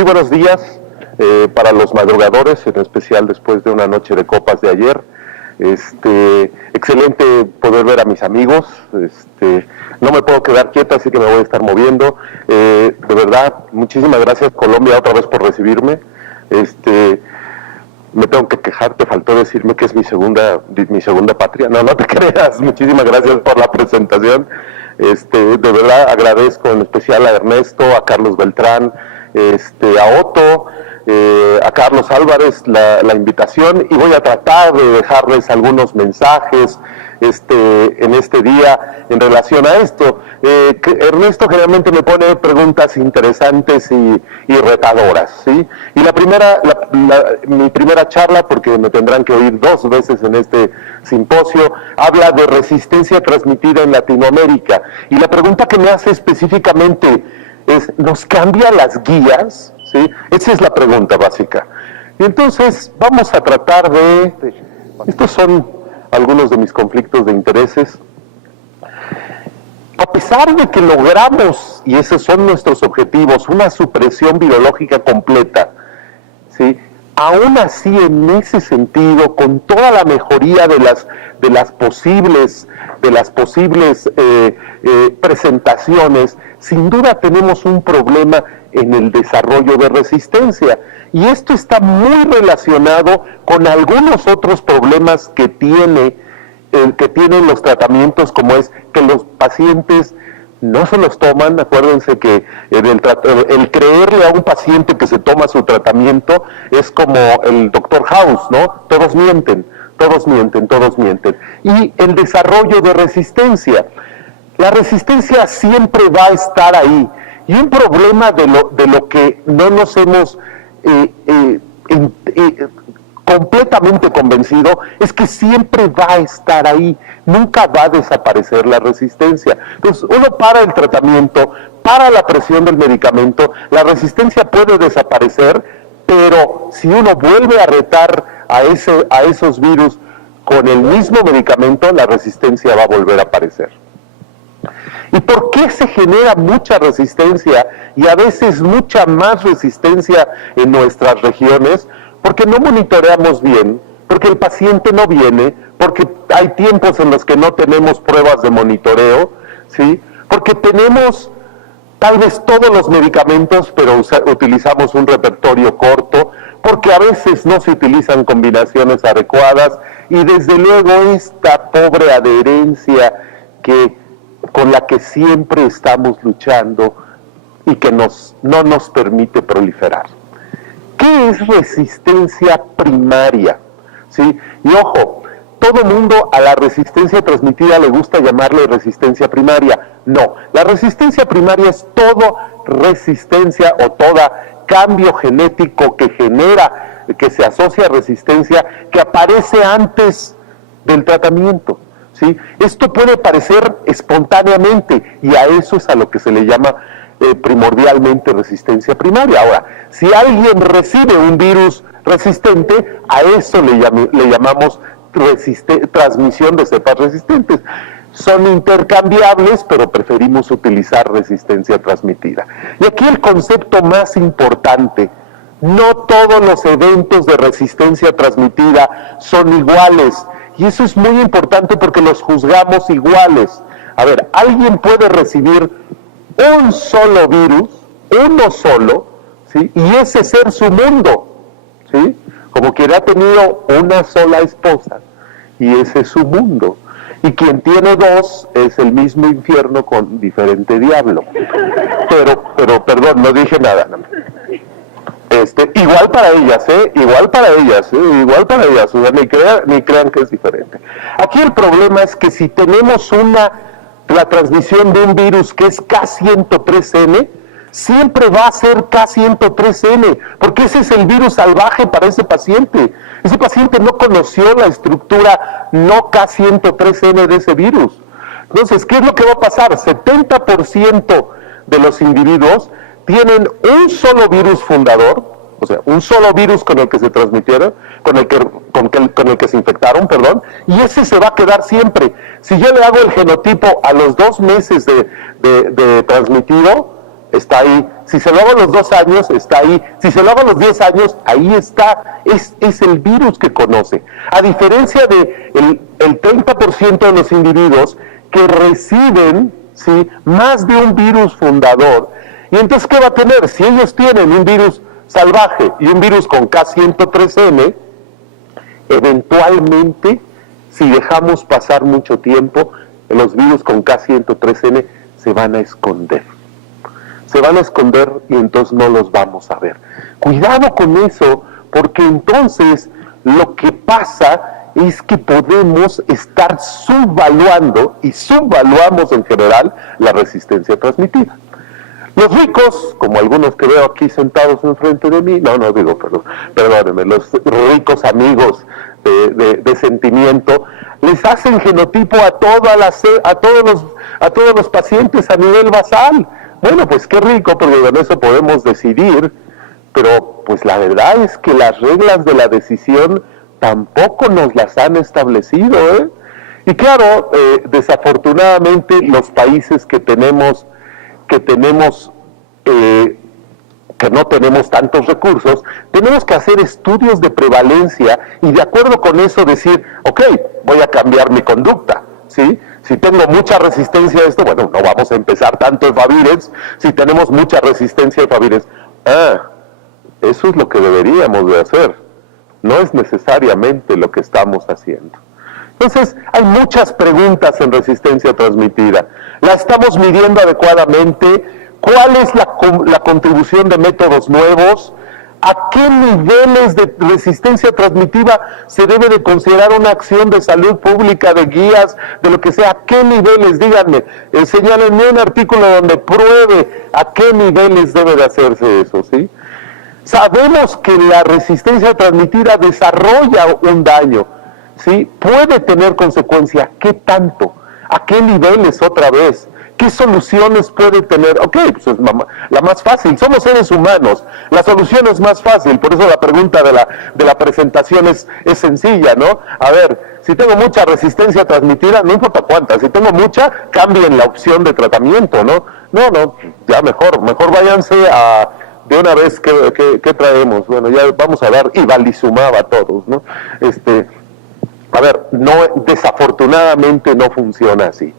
Muy buenos días para los madrugadores, en especial después de una noche de copas de ayer. Excelente poder ver a mis amigos. No me puedo quedar quieta, así que me voy a estar moviendo. De verdad, muchísimas gracias, Colombia, otra vez por recibirme. Me tengo que quejar, te faltó decirme que es mi segunda patria. No, no te creas. Muchísimas gracias por la presentación. De verdad agradezco en especial a Ernesto, a Carlos Beltrán, a Otto, a Carlos Álvarez la invitación, y voy a tratar de dejarles algunos mensajes en este día en relación a esto. Ernesto generalmente me pone preguntas interesantes y retadoras, ¿sí? Y mi primera charla, porque me tendrán que oír 2 veces en este simposio, habla de resistencia transmitida en Latinoamérica. Y la pregunta que me hace específicamente es, ¿nos cambia las guías? ¿Sí? Esa es la pregunta básica. Y entonces vamos a tratar estos son algunos de mis conflictos de intereses. A pesar de que logramos, y esos son nuestros objetivos, una supresión virológica completa, ¿sí? Aún así, en ese sentido, con toda la mejoría de las posibles presentaciones, sin duda tenemos un problema en el desarrollo de resistencia. Y esto está muy relacionado con algunos otros problemas que tienen los tratamientos, como es que los pacientes no se los toman. Acuérdense que el creerle a un paciente que se toma su tratamiento es como el Dr. House, ¿no? Todos mienten. Y el desarrollo de resistencia. La resistencia siempre va a estar ahí. Y un problema de lo que no nos hemos completamente convencido es que siempre va a estar ahí, nunca va a desaparecer la resistencia. Entonces, uno para el tratamiento, para la presión del medicamento, la resistencia puede desaparecer, pero si uno vuelve a retar a esos virus con el mismo medicamento, la resistencia va a volver a aparecer. ¿Y por qué se genera mucha resistencia y a veces mucha más resistencia en nuestras regiones? Porque no monitoreamos bien, porque el paciente no viene, porque hay tiempos en los que no tenemos pruebas de monitoreo, ¿sí? Porque tenemos tal vez todos los medicamentos, pero utilizamos un repertorio corto, porque a veces no se utilizan combinaciones adecuadas, y desde luego esta pobre adherencia con la que siempre estamos luchando y que no nos permite proliferar. ¿Qué es resistencia primaria? ¿Sí? Y ojo, todo mundo a la resistencia transmitida le gusta llamarle resistencia primaria. No, la resistencia primaria es toda resistencia o toda cambio genético que se asocia a resistencia, que aparece antes del tratamiento. ¿Sí? Esto puede aparecer espontáneamente, y a eso es a lo que se le llama primordialmente resistencia primaria. Ahora, si alguien recibe un virus resistente, a eso le llamamos transmisión de cepas resistentes. Son intercambiables, pero preferimos utilizar resistencia transmitida. Y aquí el concepto más importante: no todos los eventos de resistencia transmitida son iguales. Y eso es muy importante porque los juzgamos iguales. A ver, alguien puede recibir un solo virus, uno solo, ¿sí? Y ese ser su mundo, ¿sí? Como quien ha tenido una sola esposa, y ese es su mundo. Y quien tiene 2 es el mismo infierno con diferente diablo. Pero perdón, no dije nada. Igual para ellas, igual para ellas, o sea, ni crean que es diferente. Aquí el problema es que si tenemos la transmisión de un virus que es K103N, siempre va a ser K103N, porque ese es el virus salvaje para ese paciente. Ese paciente no conoció la estructura no K103N de ese virus. Entonces, ¿qué es lo que va a pasar? 70% de los individuos tienen un solo virus fundador, o sea, un solo virus con el que se transmitieron, con el que se infectaron, perdón, y ese se va a quedar siempre. Si yo le hago el genotipo a los 2 meses de transmitido, está ahí. Si se lo hago a los 2 años, está ahí. Si se lo hago a los 10 años, ahí está. Es el virus que conoce. A diferencia de el 30% de los individuos que reciben, ¿sí?, más de un virus fundador. Y entonces, ¿qué va a tener? Si ellos tienen un virus salvaje y un virus con K103N, eventualmente, si dejamos pasar mucho tiempo, los virus con K103N se van a esconder. Se van a esconder y entonces no los vamos a ver. Cuidado con eso, porque entonces lo que pasa es que podemos estar subvaluando, y subvaluamos en general, la resistencia transmitida. Los ricos, como algunos que veo aquí sentados enfrente de mí, perdónenme, los ricos amigos de sentimiento, les hacen genotipo a todos los pacientes a nivel basal. Bueno, pues qué rico, porque con eso podemos decidir, pero pues la verdad es que las reglas de la decisión tampoco nos las han establecido, ¿eh? Y claro, desafortunadamente los países que no tenemos tantos recursos, tenemos que hacer estudios de prevalencia y de acuerdo con eso decir, ok, voy a cambiar mi conducta, ¿sí? Si tengo mucha resistencia a esto, bueno, no vamos a empezar tanto en Favirenz. Si tenemos mucha resistencia a Favirenz, eso es lo que deberíamos de hacer. No es necesariamente lo que estamos haciendo. Entonces, hay muchas preguntas en resistencia transmitida. ¿La estamos midiendo adecuadamente? ¿Cuál es la contribución de métodos nuevos? ¿A qué niveles de resistencia transmitiva se debe de considerar una acción de salud pública, de guías, de lo que sea? ¿A qué niveles? Díganme, señálenme un artículo donde pruebe a qué niveles debe de hacerse eso, ¿sí? Sabemos que la resistencia transmitida desarrolla un daño, ¿sí? Puede tener consecuencias. ¿Qué tanto? ¿A qué niveles otra vez? ¿Qué soluciones puede tener? Ok, pues es la más fácil. Somos seres humanos. La solución es más fácil. Por eso la pregunta de la presentación es sencilla, ¿no? A ver, si tengo mucha resistencia transmitida, no importa cuánta. Si tengo mucha, cambien la opción de tratamiento, ¿no? No, ya mejor váyanse a... De una vez, ¿qué traemos? Bueno, ya vamos a dar Ivalizumab a todos, ¿no? A ver, desafortunadamente no funciona así.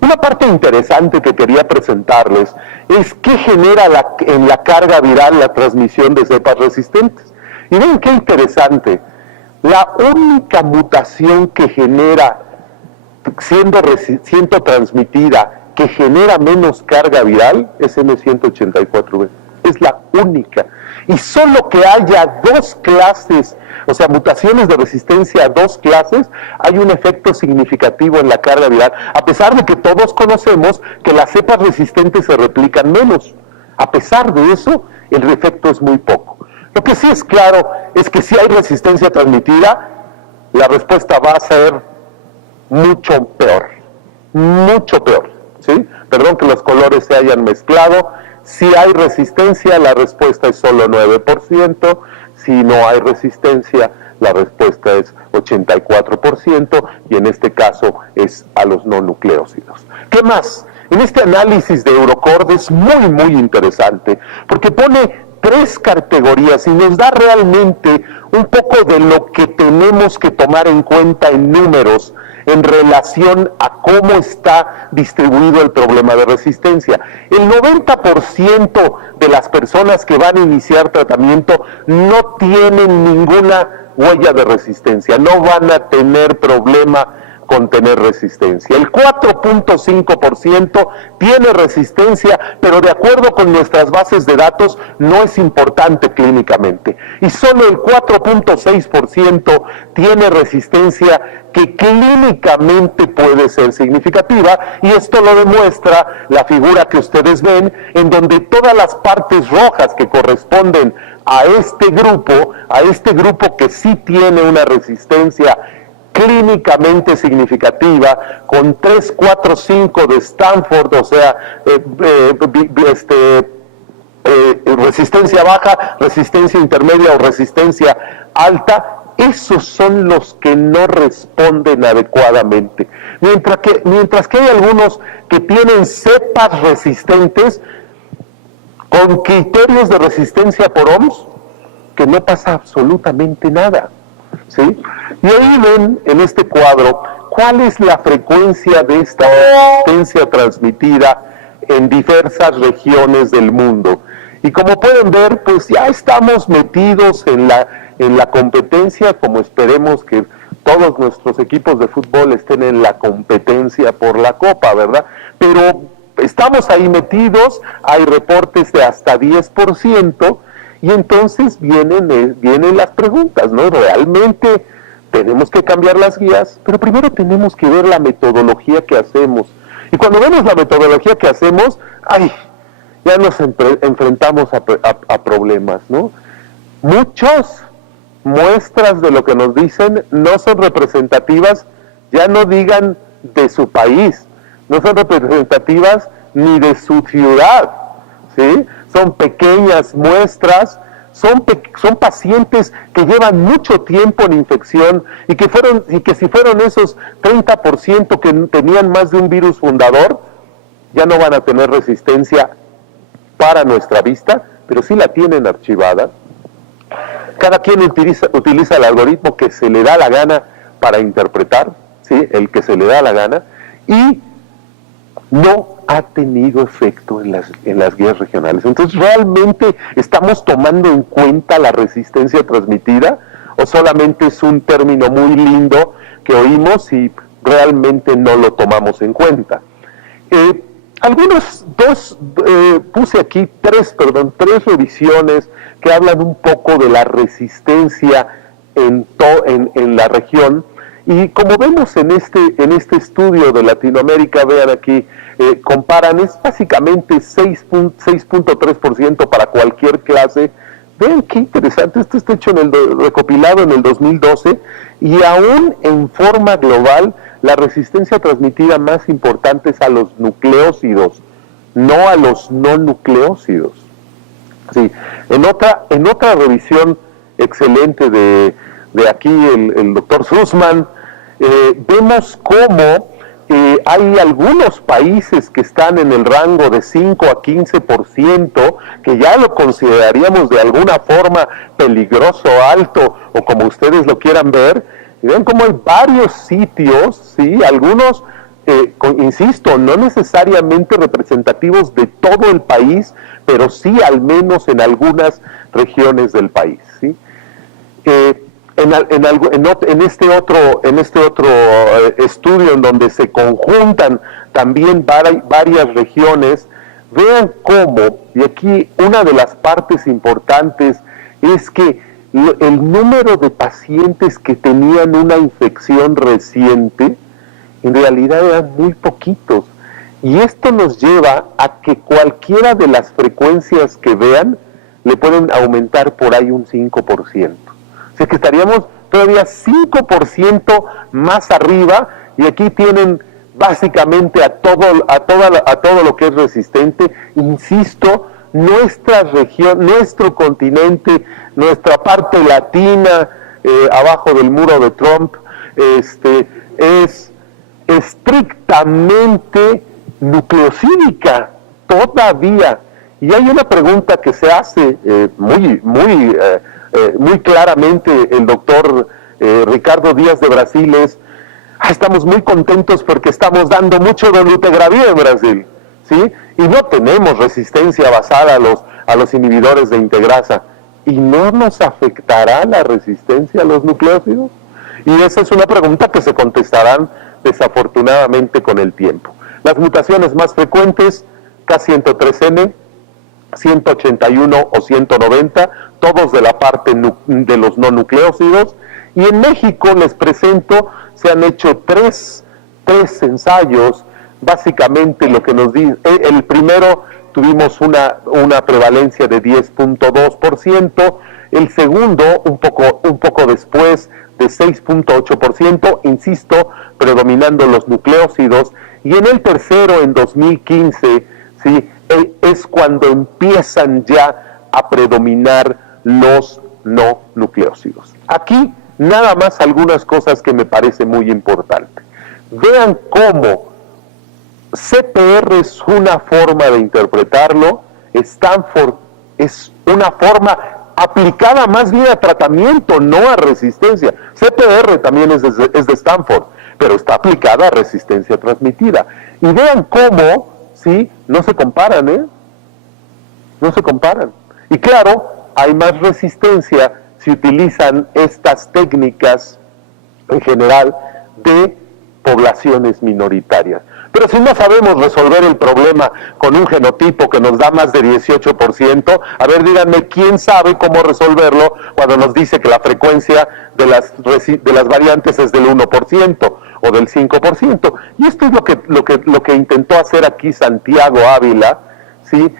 Una parte interesante que quería presentarles es qué genera en la carga viral la transmisión de cepas resistentes. Y ven qué interesante. La única mutación que genera, siendo transmitida, que genera menos carga viral es M184B. Es la única. Y solo que haya 2 clases, o sea, mutaciones de resistencia a 2 clases, hay un efecto significativo en la carga viral, a pesar de que todos conocemos que las cepas resistentes se replican menos. A pesar de eso, el efecto es muy poco. Lo que sí es claro es que si hay resistencia transmitida, la respuesta va a ser mucho peor, ¿sí? Perdón que los colores se hayan mezclado. Si hay resistencia, la respuesta es solo 9%. Si no hay resistencia, la respuesta es 84%, y en este caso es a los no nucleócidos. ¿Qué más? En este análisis de Eurocord es muy interesante, porque pone 3 categorías y nos da realmente un poco de lo que tenemos que tomar en cuenta en números en relación a cómo está distribuido el problema de resistencia. El 90% de las personas que van a iniciar tratamiento no tienen ninguna huella de resistencia, no van a tener problema con tener resistencia. El 4.5% tiene resistencia, pero de acuerdo con nuestras bases de datos no es importante clínicamente. Y solo el 4.6% tiene resistencia que clínicamente puede ser significativa, y esto lo demuestra la figura que ustedes ven, en donde todas las partes rojas que corresponden a este grupo que sí tiene una resistencia clínicamente significativa, con 3, 4, 5 de Stanford, o sea, resistencia baja, resistencia intermedia o resistencia alta. Esos son los que no responden adecuadamente. Mientras que hay algunos que tienen cepas resistentes, con criterios de resistencia por ohms, que no pasa absolutamente nada, ¿sí? Y ahí ven en este cuadro cuál es la frecuencia de esta resistencia transmitida en diversas regiones del mundo. Y como pueden ver, pues ya estamos metidos en la competencia, como esperemos que todos nuestros equipos de fútbol estén en la competencia por la Copa, ¿verdad? Pero estamos ahí metidos, hay reportes de hasta 10%, y entonces vienen las preguntas, ¿no? Realmente tenemos que cambiar las guías, pero primero tenemos que ver la metodología que hacemos. Y cuando vemos la metodología que hacemos, ya nos enfrentamos a problemas, ¿no? Muchas muestras de lo que nos dicen no son representativas, ya no digan de su país, no son representativas ni de su ciudad, ¿sí? Son pequeñas muestras, son pacientes que llevan mucho tiempo en infección y que si fueron esos 30% que tenían más de un virus fundador, ya no van a tener resistencia para nuestra vista, pero sí la tienen archivada. Cada quien utiliza el algoritmo que se le da la gana para interpretar, ¿sí? El que se le da la gana, y no ha tenido efecto en las guías regionales. Entonces, ¿realmente estamos tomando en cuenta la resistencia transmitida o solamente es un término muy lindo que oímos y realmente no lo tomamos en cuenta? Puse aquí tres revisiones que hablan un poco de la resistencia en la región. Y como vemos en este estudio de Latinoamérica, vean aquí, comparan, es básicamente 6.3% para cualquier clase. Vean qué interesante, esto está hecho recopilado en el 2012, y aún en forma global, la resistencia transmitida más importante es a los nucleócidos, no a los no nucleócidos. Sí. En otra revisión excelente de aquí el doctor Sussman, vemos cómo hay algunos países que están en el rango de 5 a 15%, que ya lo consideraríamos de alguna forma peligroso, alto, o como ustedes lo quieran ver. Y ven cómo hay varios sitios, ¿sí? Algunos, insisto, no necesariamente representativos de todo el país, pero sí al menos en algunas regiones del país, ¿sí? En este otro estudio en donde se conjuntan también varias regiones, vean cómo, y aquí una de las partes importantes es que el número de pacientes que tenían una infección reciente en realidad eran muy poquitos, y esto nos lleva a que cualquiera de las frecuencias que vean le pueden aumentar por ahí un 5%. O sea que estaríamos todavía 5% más arriba, y aquí tienen básicamente a todo lo que es resistente. Insisto, nuestra región, nuestro continente, nuestra parte latina, abajo del muro de Trump, es estrictamente nucleosídica todavía. Y hay una pregunta que se hace muy claramente el doctor Ricardo Díaz de Brasil es: estamos muy contentos porque estamos dando mucho dolutegravir en Brasil, ¿sí? Y no tenemos resistencia basada a los inhibidores de integrasa. ¿Y no nos afectará la resistencia a los nucleócidos? Y esa es una pregunta que se contestarán desafortunadamente con el tiempo. Las mutaciones más frecuentes, K103N, 181 o 190, todos de la parte de los no nucleócidos. Y en México les presento, se han hecho tres ensayos. Básicamente lo que nos dice, el primero tuvimos una prevalencia de 10.2%, el segundo un poco después de 6.8%, insisto, predominando los nucleócidos, y en el tercero, en 2015, ¿sí?, es cuando empiezan ya a predominar los no nucleócidos. Aquí nada más algunas cosas que me parece muy importante. Vean cómo CPR es una forma de interpretarlo Stanford es una forma aplicada más bien a tratamiento, no a resistencia. CPR también es de Stanford, pero está aplicada a resistencia transmitida. Y vean cómo, ¿sí? No se comparan, ¿eh? No se comparan. Y claro, hay más resistencia si utilizan estas técnicas en general de poblaciones minoritarias. Pero si no sabemos resolver el problema con un genotipo que nos da más de 18%, a ver, díganme, ¿quién sabe cómo resolverlo cuando nos dice que la frecuencia de las variantes es del 1% o del 5%? Y esto es lo que intentó hacer aquí Santiago Ávila, ¿sí?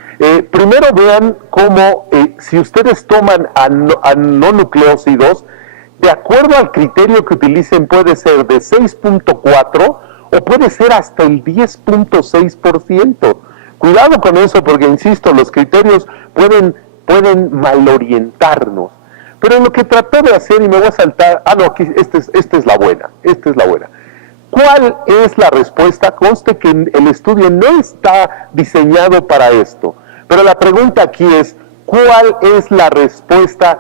Primero vean cómo, si ustedes toman a no nucleócidos, de acuerdo al criterio que utilicen, puede ser de 6.4 o puede ser hasta el 10.6%. Cuidado con eso porque, insisto, los criterios pueden malorientarnos. Pero lo que trató de hacer, y me voy a saltar, aquí, esta es la buena. ¿Cuál es la respuesta? Conste que el estudio no está diseñado para esto, pero la pregunta aquí es, ¿cuál es la respuesta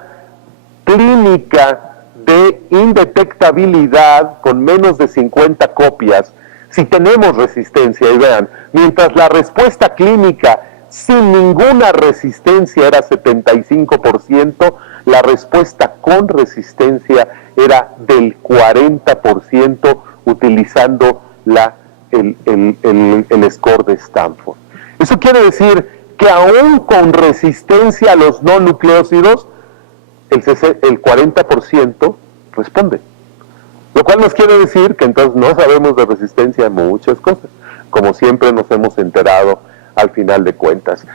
clínica de indetectabilidad con menos de 50 copias si tenemos resistencia? Y vean, mientras la respuesta clínica sin ninguna resistencia era 75%, la respuesta con resistencia era del 40%, utilizando el score de Stanford. Eso quiere decir que aún con resistencia a los no nucleócidos, el 40% responde. Lo cual nos quiere decir que entonces no sabemos de resistencia a muchas cosas, como siempre nos hemos enterado al final de cuentas.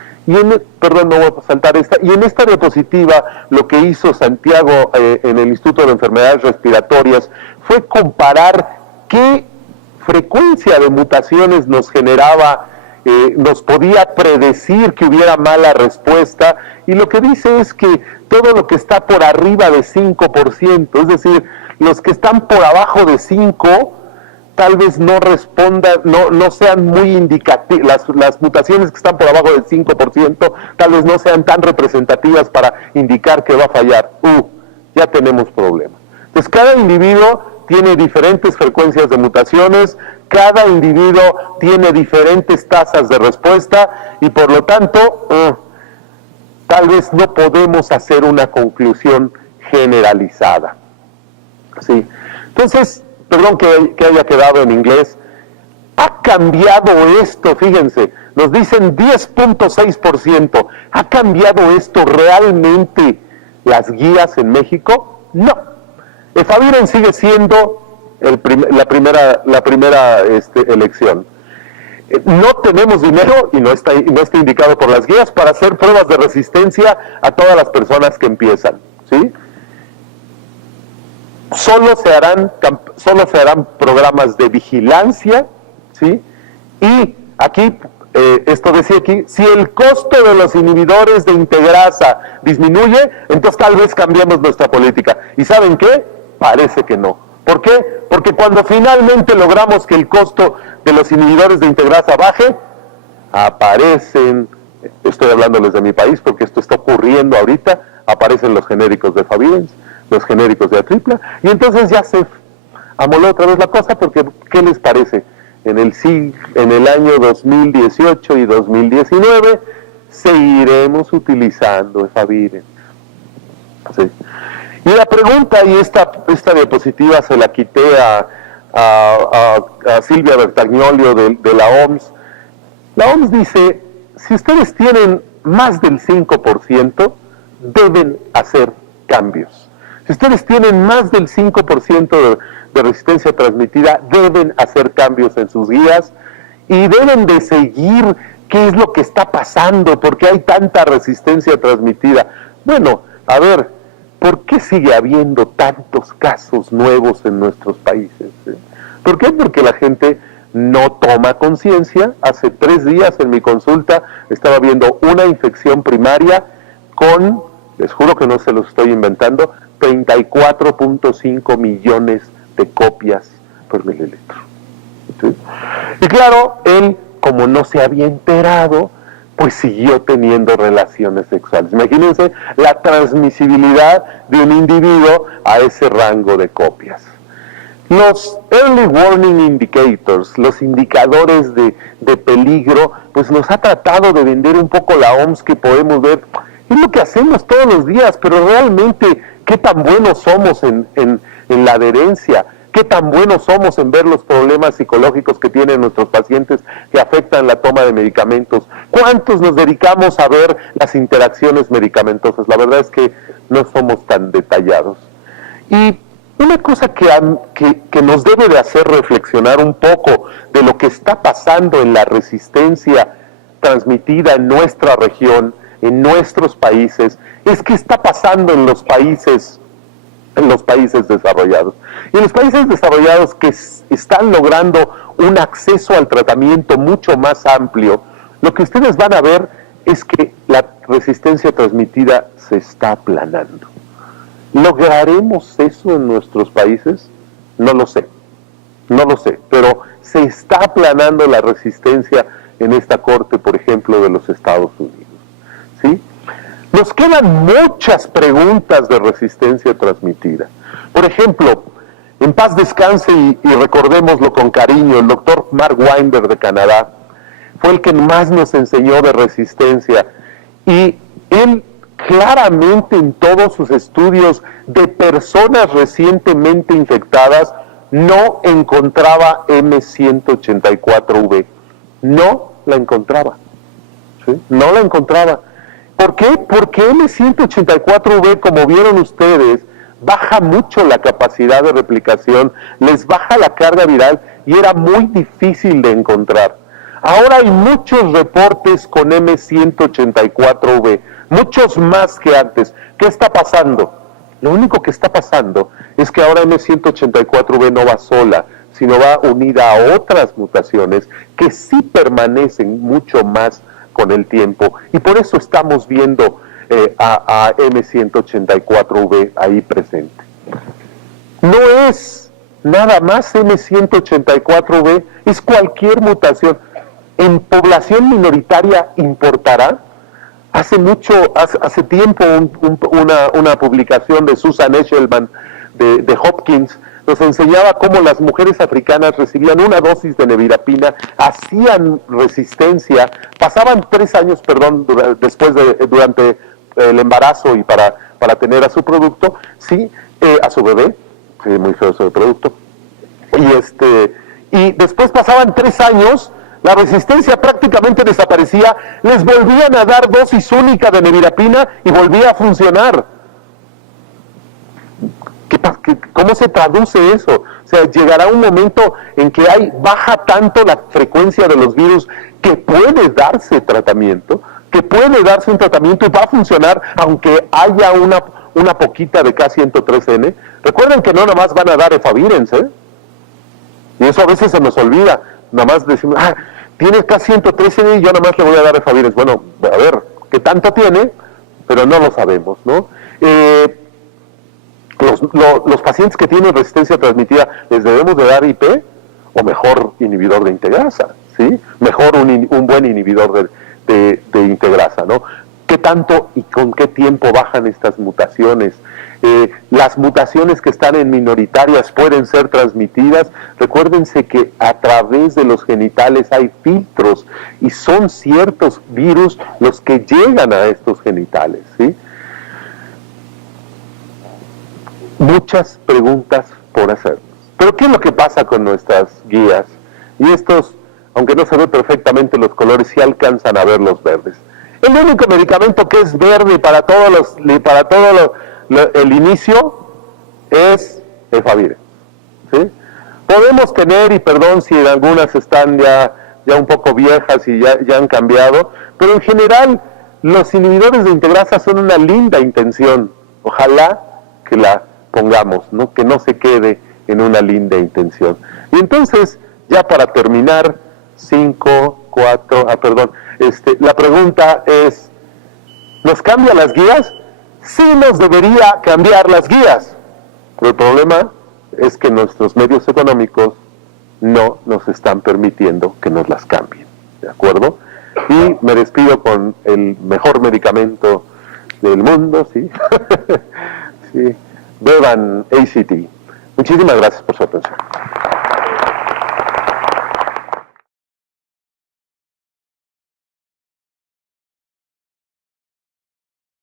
Perdón, no voy a saltar esta. Y en esta diapositiva, lo que hizo Santiago en el Instituto de Enfermedades Respiratorias fue comparar qué frecuencia de mutaciones nos generaba, nos podía predecir que hubiera mala respuesta, y lo que dice es que todo lo que está por arriba de 5%, es decir, los que están por abajo de 5, tal vez no respondan, no sean muy indicativas, las mutaciones que están por abajo del 5%, tal vez no sean tan representativas para indicar que va a fallar. Ya tenemos problemas. Entonces, cada individuo tiene diferentes frecuencias de mutaciones, cada individuo tiene diferentes tasas de respuesta, y por lo tanto, tal vez no podemos hacer una conclusión generalizada. ¿Sí? Entonces, perdón que haya quedado en inglés, ha cambiado esto, fíjense, nos dicen 10.6%, ¿ha cambiado esto realmente las guías en México? No. Efavirenz sigue siendo la primera elección. No tenemos dinero, y no está indicado por las guías, para hacer pruebas de resistencia a todas las personas que empiezan, ¿sí? Solo se harán programas de vigilancia, ¿sí? Y aquí, esto decía aquí, si el costo de los inhibidores de integrasa disminuye, entonces tal vez cambiemos nuestra política. ¿Y saben qué? Parece que no. ¿Por qué? Porque cuando finalmente logramos que el costo de los inhibidores de integrasa baje, aparecen, estoy hablándoles de mi país porque esto está ocurriendo ahorita, aparecen los genéricos de Efavirenz, los genéricos de Atripla, y entonces ya se amoló otra vez la cosa, porque ¿qué les parece? En el año 2018 y 2019 seguiremos utilizando Efavirenz. ¿Sí? Y la pregunta, y esta diapositiva se la quité a Silvia Bertagnolio de la OMS. La OMS dice, si ustedes tienen más del 5%, deben hacer cambios. Si ustedes tienen más del 5% de resistencia transmitida, deben hacer cambios en sus guías y deben de seguir qué es lo que está pasando, por qué hay tanta resistencia transmitida. Bueno, a ver, ¿por qué sigue habiendo tantos casos nuevos en nuestros países? ¿Por qué? Porque la gente no toma conciencia. Hace 3 días en mi consulta estaba viendo una infección primaria con, les juro que no se los estoy inventando, 34.5 millones de copias por mililitro. ¿Sí? Y claro, él, como no se había enterado, pues siguió teniendo relaciones sexuales. Imagínense la transmisibilidad de un individuo a ese rango de copias. Los Early Warning Indicators, los indicadores de peligro, pues nos ha tratado de vender un poco la OMS, que podemos ver, es lo que hacemos todos los días, pero realmente, ¿qué tan buenos somos en la adherencia? ¿Qué tan buenos somos en ver los problemas psicológicos que tienen nuestros pacientes que afectan la toma de medicamentos? ¿Cuántos nos dedicamos a ver las interacciones medicamentosas? La verdad es que no somos tan detallados. Y una cosa que nos debe de hacer reflexionar un poco de lo que está pasando en la resistencia transmitida en nuestra región, en nuestros países, es qué está pasando en los países desarrollados. Y en los países desarrollados que están logrando un acceso al tratamiento mucho más amplio, lo que ustedes van a ver es que la resistencia transmitida se está aplanando. ¿Lograremos eso en nuestros países? No lo sé, pero se está aplanando la resistencia en esta corte, por ejemplo, de los Estados Unidos, ¿sí? Nos quedan muchas preguntas de resistencia transmitida. Por ejemplo, en paz descanse y recordémoslo con cariño, el doctor Mark Weinberg de Canadá fue el que más nos enseñó de resistencia, y él claramente en todos sus estudios de personas recientemente infectadas no encontraba M184V. No la encontraba. ¿Sí? No la encontraba. ¿Por qué? Porque M184V, como vieron ustedes, baja mucho la capacidad de replicación, les baja la carga viral y era muy difícil de encontrar. Ahora hay muchos reportes con M184V, muchos más que antes. ¿Qué está pasando? Lo único que está pasando es que ahora M184V no va sola, sino va unida a otras mutaciones que sí permanecen mucho más con el tiempo, y por eso estamos viendo a M184V ahí presente. No es nada más M184V, es cualquier mutación. ¿En población minoritaria importará? Hace tiempo una publicación de Susan Eshelman de Hopkins nos enseñaba cómo las mujeres africanas recibían una dosis de nevirapina, hacían resistencia, pasaban 3 años, durante el embarazo y para tener a su producto, sí, a su bebé, sí, muy feo ese producto, y después pasaban 3 años, la resistencia prácticamente desaparecía, les volvían a dar dosis única de nevirapina y volvía a funcionar. ¿Cómo se traduce eso? O sea, llegará un momento en que baja tanto la frecuencia de los virus que puede darse tratamiento, y va a funcionar aunque haya una poquita de K103N. Recuerden que no nada más van a dar efavirenz, y eso a veces se nos olvida. Nada más decimos, tiene K103N y yo nada más le voy a dar efavirenz. Bueno, a ver, ¿qué tanto tiene? Pero no lo sabemos, ¿no? Los pacientes que tienen resistencia transmitida, ¿les debemos de dar IP? O mejor, inhibidor de integrasa, ¿sí? Mejor un buen inhibidor de integrasa, ¿no? ¿Qué tanto y con qué tiempo bajan estas mutaciones? Las mutaciones que están en minoritarias pueden ser transmitidas. Recuérdense que a través de los genitales hay filtros y son ciertos virus los que llegan a estos genitales, ¿sí? Muchas preguntas por hacernos. Pero ¿qué es lo que pasa con nuestras guías? Y estos, aunque no se ve perfectamente los colores, sí alcanzan a ver los verdes. El único medicamento que es verde para el inicio es efavirenz, ¿sí? Podemos tener, y perdón si algunas están ya un poco viejas y ya han cambiado, pero en general los inhibidores de integrasa son una linda intención. Ojalá que la pongamos, ¿no? Que no se quede en una linda intención. Y entonces, ya para terminar, la pregunta es, ¿nos cambia las guías? Sí nos debería cambiar las guías, pero el problema es que nuestros medios económicos no nos están permitiendo que nos las cambien, ¿de acuerdo? y me despido con el mejor medicamento del mundo, ¿sí? Sí. Beban ACT. Muchísimas gracias por su atención.